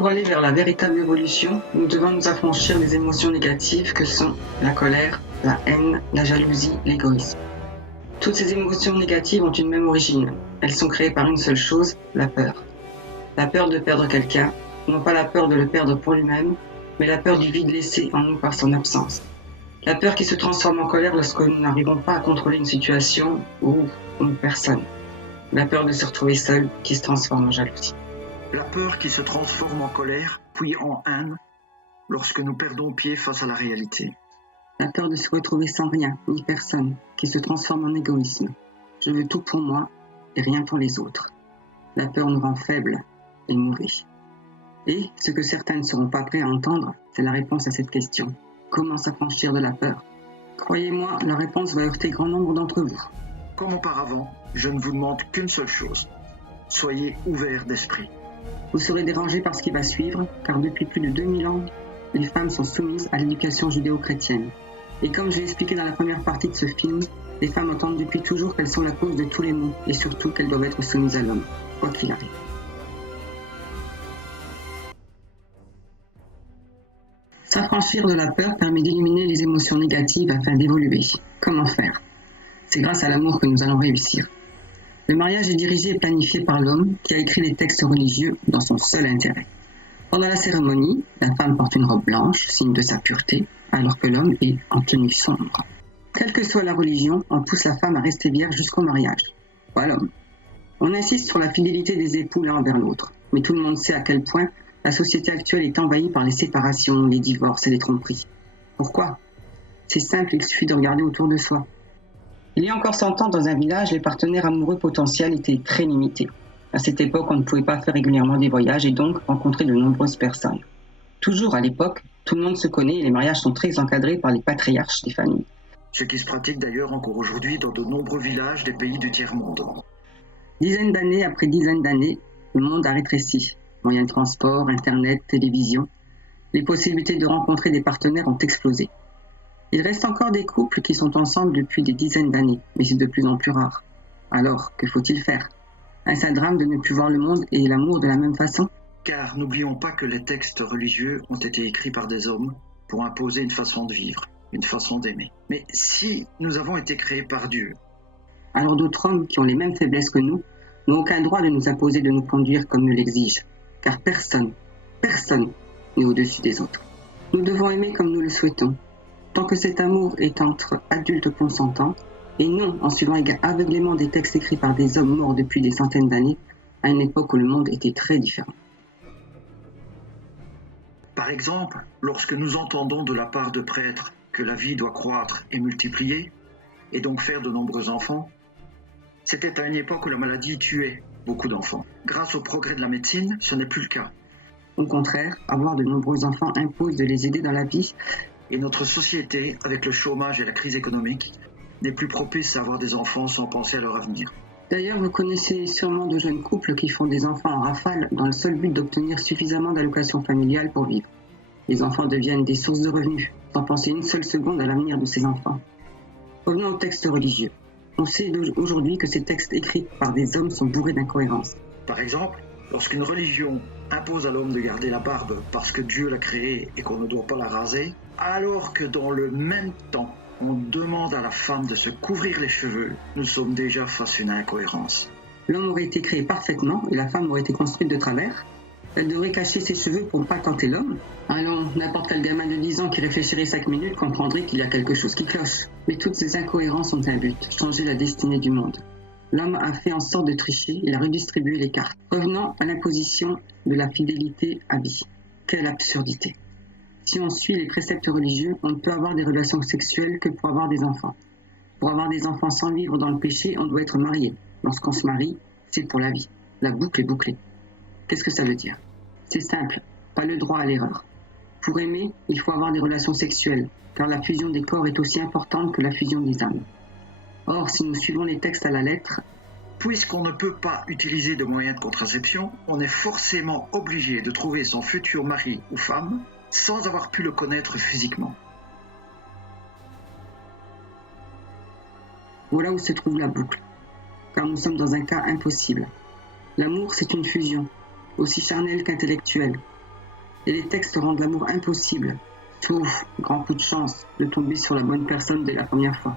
Pour aller vers la véritable évolution, nous devons nous affranchir des émotions négatives que sont la colère, la haine, la jalousie, l'égoïsme. Toutes ces émotions négatives ont une même origine. Elles sont créées par une seule chose, la peur. La peur de perdre quelqu'un, non pas la peur de le perdre pour lui-même, mais la peur du vide laissé en nous par son absence. La peur qui se transforme en colère lorsque nous n'arrivons pas à contrôler une situation ou une personne. La peur de se retrouver seul qui se transforme en jalousie. La peur qui se transforme en colère, puis en haine, lorsque nous perdons pied face à la réalité. La peur de se retrouver sans rien, ni personne, qui se transforme en égoïsme. Je veux tout pour moi et rien pour les autres. La peur nous rend faibles et nourris. Et ce que certains ne seront pas prêts à entendre, c'est la réponse à cette question. Comment s'affranchir de la peur? Croyez-moi, la réponse va heurter grand nombre d'entre vous. Comme auparavant, je ne vous demande qu'une seule chose. Soyez ouverts d'esprit. Vous serez dérangés par ce qui va suivre, car depuis plus de 2000 ans, les femmes sont soumises à l'éducation judéo-chrétienne. Et comme j'ai expliqué dans la première partie de ce film, les femmes entendent depuis toujours qu'elles sont la cause de tous les maux, et surtout qu'elles doivent être soumises à l'homme, quoi qu'il arrive. S'affranchir de la peur permet d'éliminer les émotions négatives afin d'évoluer. Comment faire? C'est grâce à l'amour que nous allons réussir. Le mariage est dirigé et planifié par l'homme qui a écrit les textes religieux dans son seul intérêt. Pendant la cérémonie, la femme porte une robe blanche, signe de sa pureté, alors que l'homme est en tenue sombre. Quelle que soit la religion, on pousse la femme à rester vierge jusqu'au mariage. Pas l'homme. On insiste sur la fidélité des époux l'un envers l'autre, mais tout le monde sait à quel point la société actuelle est envahie par les séparations, les divorces et les tromperies. Pourquoi? C'est simple, il suffit de regarder autour de soi. Il y a encore 100 ans, dans un village, les partenaires amoureux potentiels étaient très limités. À cette époque, on ne pouvait pas faire régulièrement des voyages et donc rencontrer de nombreuses personnes. Toujours à l'époque, tout le monde se connaît et les mariages sont très encadrés par les patriarches des familles. Ce qui se pratique d'ailleurs encore aujourd'hui dans de nombreux villages des pays du tiers-monde. Dizaines d'années après dizaines d'années, le monde a rétréci. Moyens de transport, internet, télévision. Les possibilités de rencontrer des partenaires ont explosé. Il reste encore des couples qui sont ensemble depuis des dizaines d'années, mais c'est de plus en plus rare. Alors, que faut-il faire? Est-ce un drame de ne plus voir le monde et l'amour de la même façon? Car n'oublions pas que les textes religieux ont été écrits par des hommes pour imposer une façon de vivre, une façon d'aimer. Mais si nous avons été créés par Dieu, alors d'autres hommes qui ont les mêmes faiblesses que nous n'ont aucun droit de nous imposer de nous conduire comme nous l'exigent. Car personne n'est au-dessus des autres. Nous devons aimer comme nous le souhaitons, tant que cet amour est entre adultes consentants, et non en suivant aveuglément des textes écrits par des hommes morts depuis des centaines d'années, à une époque où le monde était très différent. Par exemple, lorsque nous entendons de la part de prêtres que la vie doit croître et multiplier, et donc faire de nombreux enfants, c'était à une époque où la maladie tuait beaucoup d'enfants. Grâce au progrès de la médecine, ce n'est plus le cas. Au contraire, avoir de nombreux enfants impose de les aider dans la vie. Et notre société, avec le chômage et la crise économique, n'est plus propice à avoir des enfants sans penser à leur avenir. D'ailleurs, vous connaissez sûrement de jeunes couples qui font des enfants en rafale dans le seul but d'obtenir suffisamment d'allocations familiales pour vivre. Les enfants deviennent des sources de revenus, sans penser une seule seconde à l'avenir de ces enfants. Revenons aux textes religieux. On sait aujourd'hui que ces textes écrits par des hommes sont bourrés d'incohérences. Par exemple, lorsqu'une religion impose à l'homme de garder la barbe parce que Dieu l'a créée et qu'on ne doit pas la raser, alors que dans le même temps, on demande à la femme de se couvrir les cheveux, nous sommes déjà face à une incohérence. L'homme aurait été créé parfaitement et la femme aurait été construite de travers. Elle devrait cacher ses cheveux pour ne pas tenter l'homme. Allons, n'importe quel gamin de 10 ans qui réfléchirait 5 minutes comprendrait qu'il y a quelque chose qui cloche. Mais toutes ces incohérences ont un but, changer la destinée du monde. L'homme a fait en sorte de tricher, il a redistribué les cartes. Revenons à l'imposition de la fidélité à vie. Quelle absurdité! Si on suit les préceptes religieux, on ne peut avoir des relations sexuelles que pour avoir des enfants. Pour avoir des enfants sans vivre dans le péché, on doit être marié. Lorsqu'on se marie, c'est pour la vie. La boucle est bouclée. Qu'est-ce que ça veut dire? C'est simple, pas le droit à l'erreur. Pour aimer, il faut avoir des relations sexuelles, car la fusion des corps est aussi importante que la fusion des âmes. Or, si nous suivons les textes à la lettre, puisqu'on ne peut pas utiliser de moyens de contraception, on est forcément obligé de trouver son futur mari ou femme sans avoir pu le connaître physiquement. Voilà où se trouve la boucle, car nous sommes dans un cas impossible. L'amour, c'est une fusion, aussi charnelle qu'intellectuelle. Et les textes rendent l'amour impossible, sauf grand coup de chance de tomber sur la bonne personne dès la première fois.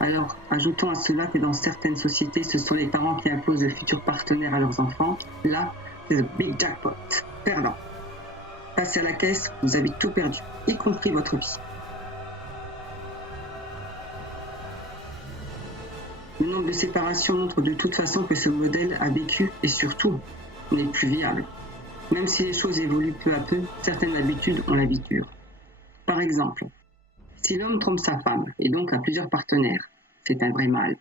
Alors, ajoutons à cela que dans certaines sociétés, ce sont les parents qui imposent de futurs partenaires à leurs enfants. Là, c'est le big jackpot. Perdant. Passez à la caisse, vous avez tout perdu, y compris votre vie. Le nombre de séparations montre de toute façon que ce modèle a vécu et surtout n'est plus viable. Même si les choses évoluent peu à peu, certaines habitudes ont la vie dure. Par exemple, si l'homme trompe sa femme et donc a plusieurs partenaires, c'est un vrai mal,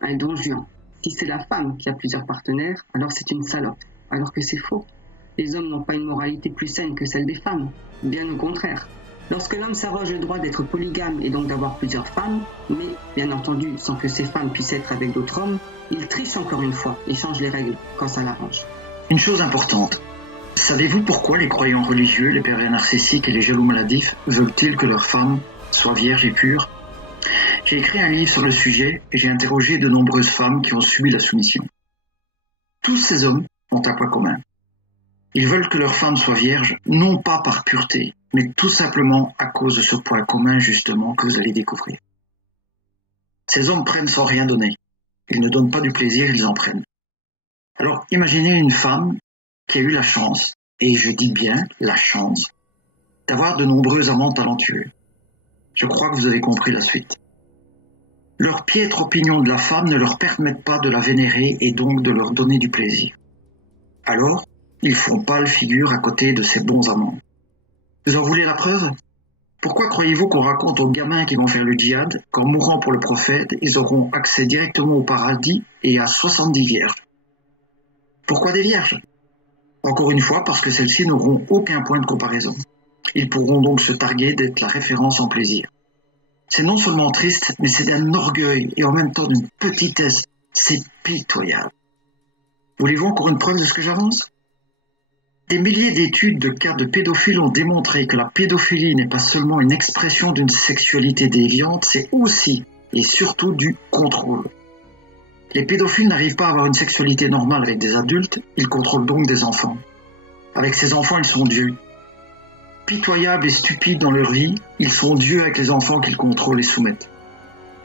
un don juan. Si c'est la femme qui a plusieurs partenaires, alors c'est une salope, alors que c'est faux. Les hommes n'ont pas une moralité plus saine que celle des femmes, bien au contraire. Lorsque l'homme s'arroge le droit d'être polygame et donc d'avoir plusieurs femmes, mais bien entendu sans que ces femmes puissent être avec d'autres hommes, il triche encore une fois et change les règles quand ça l'arrange. Une chose importante, savez-vous pourquoi les croyants religieux, les pervers narcissiques et les jaloux maladifs veulent-ils que leurs femmes soient vierges et pures? J'ai écrit un livre sur le sujet et j'ai interrogé de nombreuses femmes qui ont subi la soumission. Tous ces hommes ont un point commun. Ils veulent que leurs femmes soient vierges, non pas par pureté, mais tout simplement à cause de ce point commun justement que vous allez découvrir. Ces hommes prennent sans rien donner. Ils ne donnent pas du plaisir, ils en prennent. Alors imaginez une femme qui a eu la chance, et je dis bien la chance, d'avoir de nombreux amants talentueux. Je crois que vous avez compris la suite. Leur piètre opinion de la femme ne leur permet pas de la vénérer et donc de leur donner du plaisir. Alors, ils font pâle figure à côté de ces bons amants. Vous en voulez la preuve? Pourquoi croyez-vous qu'on raconte aux gamins qui vont faire le djihad qu'en mourant pour le prophète, ils auront accès directement au paradis et à 70 vierges? Pourquoi des vierges? Encore une fois, parce que celles-ci n'auront aucun point de comparaison. Ils pourront donc se targuer d'être la référence en plaisir. C'est non seulement triste, mais c'est d'un orgueil et en même temps d'une petitesse. C'est pitoyable. Voulez-vous encore une preuve de ce que j'avance? Des milliers d'études de cas de pédophiles ont démontré que la pédophilie n'est pas seulement une expression d'une sexualité déviante, c'est aussi et surtout du contrôle. Les pédophiles n'arrivent pas à avoir une sexualité normale avec des adultes, ils contrôlent donc des enfants. Avec ces enfants, ils sont dieux. Pitoyables et stupides dans leur vie, ils sont dieux avec les enfants qu'ils contrôlent et soumettent.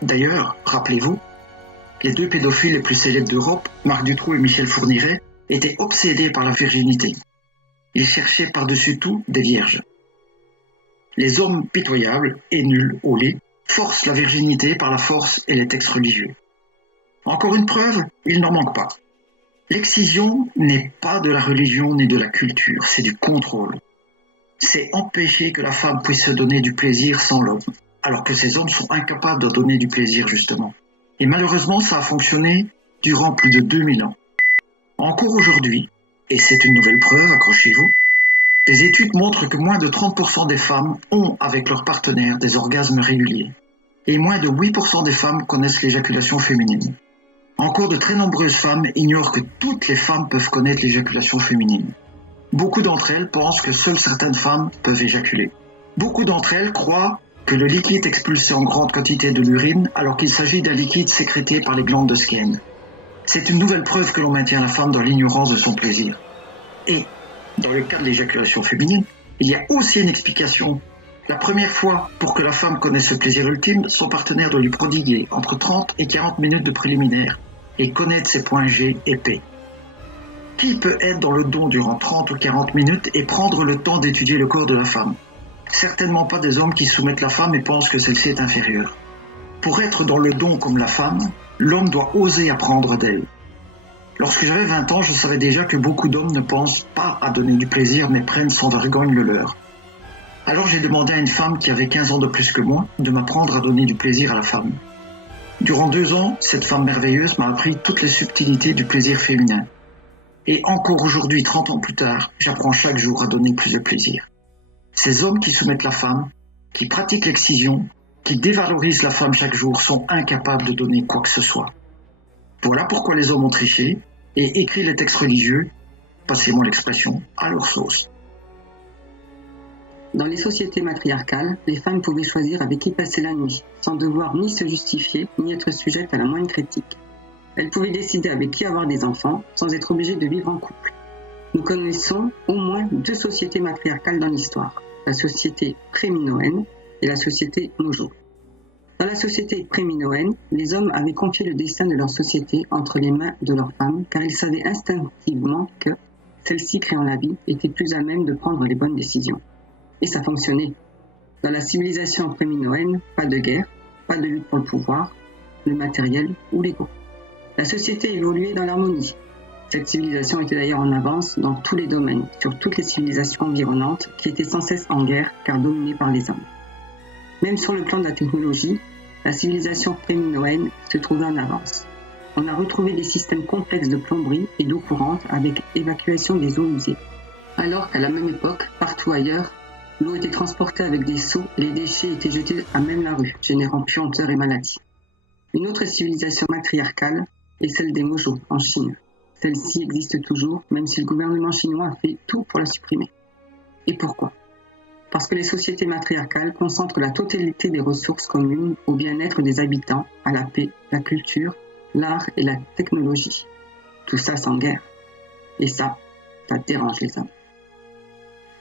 D'ailleurs, rappelez-vous, les deux pédophiles les plus célèbres d'Europe, Marc Dutroux et Michel Fourniret, étaient obsédés par la virginité. Ils cherchaient par-dessus tout des vierges. Les hommes pitoyables et nuls au lait forcent la virginité par la force et les textes religieux. Encore une preuve, il n'en manque pas. L'excision n'est pas de la religion ni de la culture, c'est du contrôle. C'est empêcher que la femme puisse se donner du plaisir sans l'homme, alors que ces hommes sont incapables de donner du plaisir justement. Et malheureusement, ça a fonctionné durant plus de 2000 ans. Encore aujourd'hui, et c'est une nouvelle preuve, accrochez-vous, des études montrent que moins de 30% des femmes ont avec leur partenaire des orgasmes réguliers, et moins de 8% des femmes connaissent l'éjaculation féminine. Encore de très nombreuses femmes ignorent que toutes les femmes peuvent connaître l'éjaculation féminine. Beaucoup d'entre elles pensent que seules certaines femmes peuvent éjaculer. Beaucoup d'entre elles croient que le liquide expulsé en grande quantité de l'urine alors qu'il s'agit d'un liquide sécrété par les glandes de Skene. C'est une nouvelle preuve que l'on maintient la femme dans l'ignorance de son plaisir. Et, dans le cas de l'éjaculation féminine, il y a aussi une explication. La première fois, pour que la femme connaisse ce plaisir ultime, son partenaire doit lui prodiguer entre 30 et 40 minutes de préliminaire et connaître ses points G et P. Qui peut être dans le don durant 30 ou 40 minutes et prendre le temps d'étudier le corps de la femme? Certainement pas des hommes qui soumettent la femme et pensent que celle-ci est inférieure. Pour être dans le don comme la femme, l'homme doit oser apprendre d'elle. Lorsque j'avais 20 ans, je savais déjà que beaucoup d'hommes ne pensent pas à donner du plaisir mais prennent sans vergogne le leur. Alors j'ai demandé à une femme qui avait 15 ans de plus que moi de m'apprendre à donner du plaisir à la femme. Durant 2 ans, cette femme merveilleuse m'a appris toutes les subtilités du plaisir féminin. Et encore aujourd'hui, 30 ans plus tard, j'apprends chaque jour à donner plus de plaisir. Ces hommes qui soumettent la femme, qui pratiquent l'excision, qui dévalorisent la femme chaque jour, sont incapables de donner quoi que ce soit. Voilà pourquoi les hommes ont triché et écrit les textes religieux, passez-moi l'expression, à leur sauce. Dans les sociétés matriarcales, les femmes pouvaient choisir avec qui passer la nuit, sans devoir ni se justifier, ni être sujettes à la moindre critique. Elles pouvaient décider avec qui avoir des enfants sans être obligées de vivre en couple. Nous connaissons au moins 2 sociétés matriarcales dans l'histoire, la société pré-minoenne et la société Mojo. Dans la société pré-minoenne, les hommes avaient confié le destin de leur société entre les mains de leurs femmes car ils savaient instinctivement que celles-ci créant la vie étaient plus à même de prendre les bonnes décisions. Et ça fonctionnait. Dans la civilisation pré-minoenne, pas de guerre, pas de lutte pour le pouvoir, le matériel ou l'ego. La société évoluait dans l'harmonie. Cette civilisation était d'ailleurs en avance dans tous les domaines, sur toutes les civilisations environnantes qui étaient sans cesse en guerre car dominées par les hommes. Même sur le plan de la technologie, la civilisation pré-minoenne se trouvait en avance. On a retrouvé des systèmes complexes de plomberie et d'eau courante avec évacuation des eaux usées. Alors qu'à la même époque, partout ailleurs, l'eau était transportée avec des seaux et les déchets étaient jetés à même la rue, générant puanteur et maladies. Une autre civilisation matriarcale est celle des Mojo en Chine. Celle-ci existe toujours, même si le gouvernement chinois a fait tout pour la supprimer. Et pourquoi ? Parce que les sociétés matriarcales concentrent la totalité des ressources communes au bien-être des habitants, à la paix, la culture, l'art et la technologie. Tout ça sans guerre. Et ça dérange les hommes.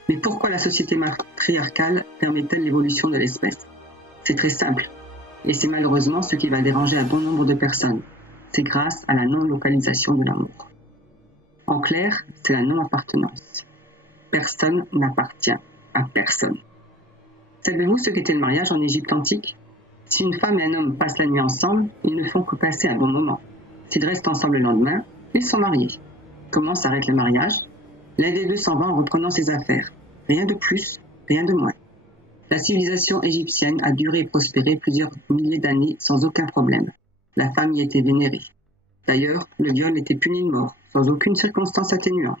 Mais pourquoi la société matriarcale permet-elle l'évolution de l'espèce ? C'est très simple. Et c'est malheureusement ce qui va déranger un bon nombre de personnes. C'est grâce à la non-localisation de l'amour. En clair, c'est la non-appartenance. Personne n'appartient à personne. Savez-vous ce qu'était le mariage en Égypte antique ? Si une femme et un homme passent la nuit ensemble, ils ne font que passer un bon moment. S'ils restent ensemble le lendemain, ils sont mariés. Comment s'arrête le mariage ? L'un des deux s'en va en reprenant ses affaires. Rien de plus, rien de moins. La civilisation égyptienne a duré et prospéré plusieurs milliers d'années sans aucun problème. La femme y était vénérée. D'ailleurs, le viol était puni de mort, sans aucune circonstance atténuante.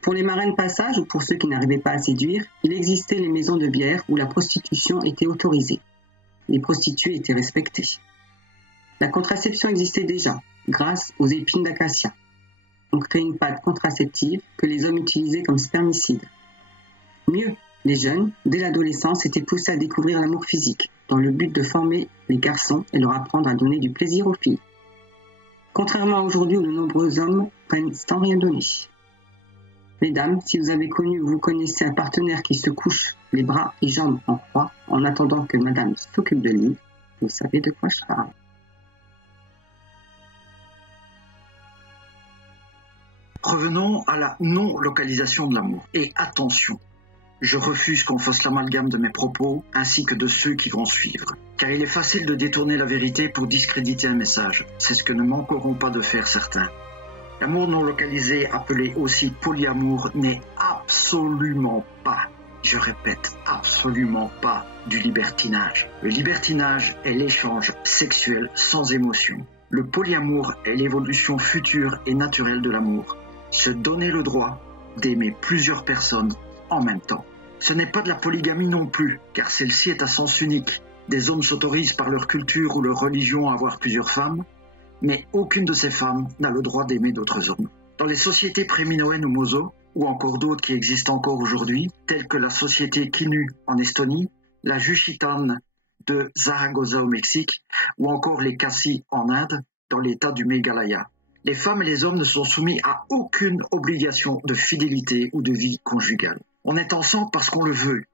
Pour les marins de passage ou pour ceux qui n'arrivaient pas à séduire, il existait les maisons de bière où la prostitution était autorisée. Les prostituées étaient respectées. La contraception existait déjà, grâce aux épines d'acacia. On créait une pâte contraceptive que les hommes utilisaient comme spermicide. Mieux, les jeunes, dès l'adolescence, étaient poussés à découvrir l'amour physique, dans le but de former les garçons et leur apprendre à donner du plaisir aux filles. Contrairement à aujourd'hui où de nombreux hommes prennent sans rien donner. Mesdames, si vous avez connu ou vous connaissez un partenaire qui se couche les bras et jambes en croix en attendant que madame s'occupe de lui, vous savez de quoi je parle. Revenons à la non-localisation de l'amour. Et attention, je refuse qu'on fasse l'amalgame de mes propos ainsi que de ceux qui vont suivre. Car il est facile de détourner la vérité pour discréditer un message. C'est ce que ne manqueront pas de faire certains. L'amour non localisé, appelé aussi polyamour, n'est absolument pas, je répète, absolument pas du libertinage. Le libertinage est l'échange sexuel sans émotion. Le polyamour est l'évolution future et naturelle de l'amour. Se donner le droit d'aimer plusieurs personnes en même temps. Ce n'est pas de la polygamie non plus, car celle-ci est à sens unique. Des hommes s'autorisent par leur culture ou leur religion à avoir plusieurs femmes, mais aucune de ces femmes n'a le droit d'aimer d'autres hommes. Dans les sociétés pré-minoennes ou Mozo, ou encore d'autres qui existent encore aujourd'hui, telles que la société Kinu en Estonie, la Juchitane de Zaragoza au Mexique, ou encore les Khasi en Inde, dans l'état du Meghalaya. Les femmes et les hommes ne sont soumis à aucune obligation de fidélité ou de vie conjugale. On est ensemble parce qu'on le veut,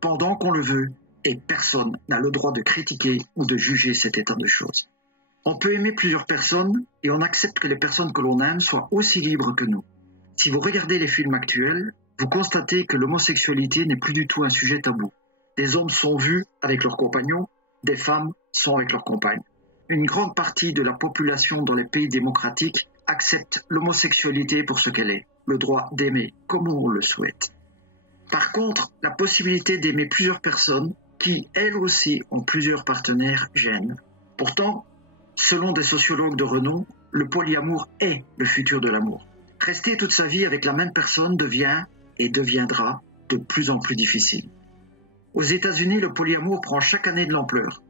pendant qu'on le veut, et personne n'a le droit de critiquer ou de juger cet état de choses. On peut aimer plusieurs personnes et on accepte que les personnes que l'on aime soient aussi libres que nous. Si vous regardez les films actuels, vous constatez que l'homosexualité n'est plus du tout un sujet tabou. Des hommes sont vus avec leurs compagnons, des femmes sont avec leurs compagnes. Une grande partie de la population dans les pays démocratiques accepte l'homosexualité pour ce qu'elle est, le droit d'aimer comme on le souhaite. Par contre, la possibilité d'aimer plusieurs personnes qui, elles aussi, ont plusieurs partenaires gêne. Pourtant, selon des sociologues de renom, le polyamour est le futur de l'amour. Rester toute sa vie avec la même personne devient et deviendra de plus en plus difficile. Aux États-Unis, le polyamour prend chaque année de l'ampleur.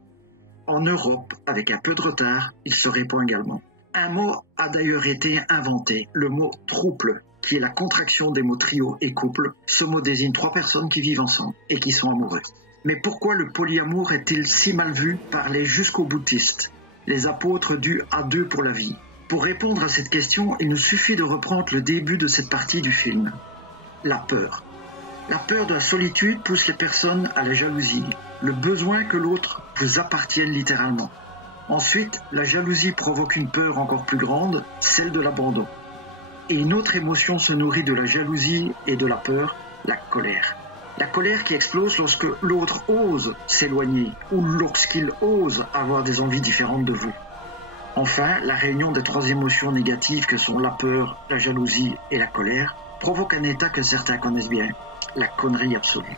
En Europe, avec un peu de retard, il se répand également. Un mot a d'ailleurs été inventé, le mot « trouble », qui est la contraction des mots trio et couple. Ce mot désigne 3 personnes qui vivent ensemble et qui sont amoureuses. Mais pourquoi le polyamour est-il si mal vu par les jusqu'au-boutistes ? les apôtres du à deux pour la vie. Pour répondre à cette question, il nous suffit de reprendre le début de cette partie du film. La peur. La peur de la solitude pousse les personnes à la jalousie, le besoin que l'autre vous appartienne littéralement. Ensuite, la jalousie provoque une peur encore plus grande, celle de l'abandon. Et une autre émotion se nourrit de la jalousie et de la peur, la colère. La colère qui explose lorsque l'autre ose s'éloigner ou lorsqu'il ose avoir des envies différentes de vous. Enfin, la réunion des trois émotions négatives que sont la peur, la jalousie et la colère provoque un état que certains connaissent bien, la connerie absolue.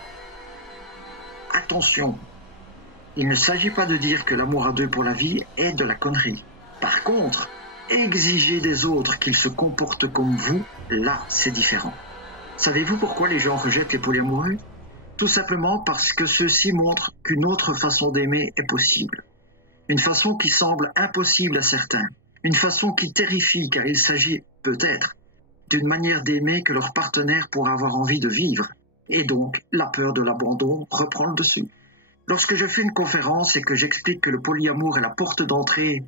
Attention, il ne s'agit pas de dire que l'amour à deux pour la vie est de la connerie. Par contre, exiger des autres qu'ils se comportent comme vous, là, c'est différent. Savez-vous pourquoi les gens rejettent les polyamoureux ? Tout simplement parce que ceux-ci montrent qu'une autre façon d'aimer est possible. Une façon qui semble impossible à certains. Une façon qui terrifie car il s'agit, peut-être, d'une manière d'aimer que leur partenaire pourra avoir envie de vivre. Et donc, la peur de l'abandon reprend le dessus. Lorsque je fais une conférence et que j'explique que le polyamour est la porte d'entrée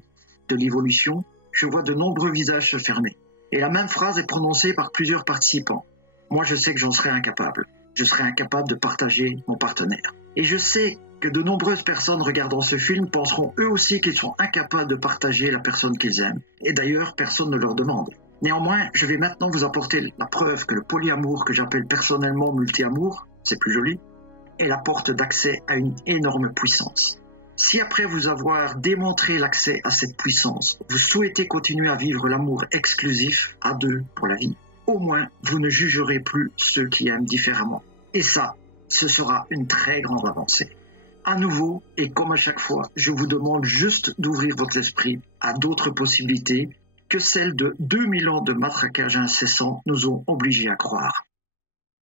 de l'évolution, je vois de nombreux visages se fermer. Et la même phrase est prononcée par plusieurs participants. Moi, je sais que j'en serais incapable. Je serais incapable de partager mon partenaire. Et je sais que de nombreuses personnes regardant ce film penseront eux aussi qu'ils sont incapables de partager la personne qu'ils aiment. Et d'ailleurs, personne ne leur demande. Néanmoins, je vais maintenant vous apporter la preuve que le polyamour, que j'appelle personnellement multi-amour, c'est plus joli, est la porte d'accès à une énorme puissance. Si après vous avoir démontré l'accès à cette puissance, vous souhaitez continuer à vivre l'amour exclusif à deux pour la vie, au moins vous ne jugerez plus ceux qui aiment différemment. Et ça, ce sera une très grande avancée. À nouveau, et comme à chaque fois, je vous demande juste d'ouvrir votre esprit à d'autres possibilités que celles de 2000 ans de matraquage incessant nous ont obligés à croire.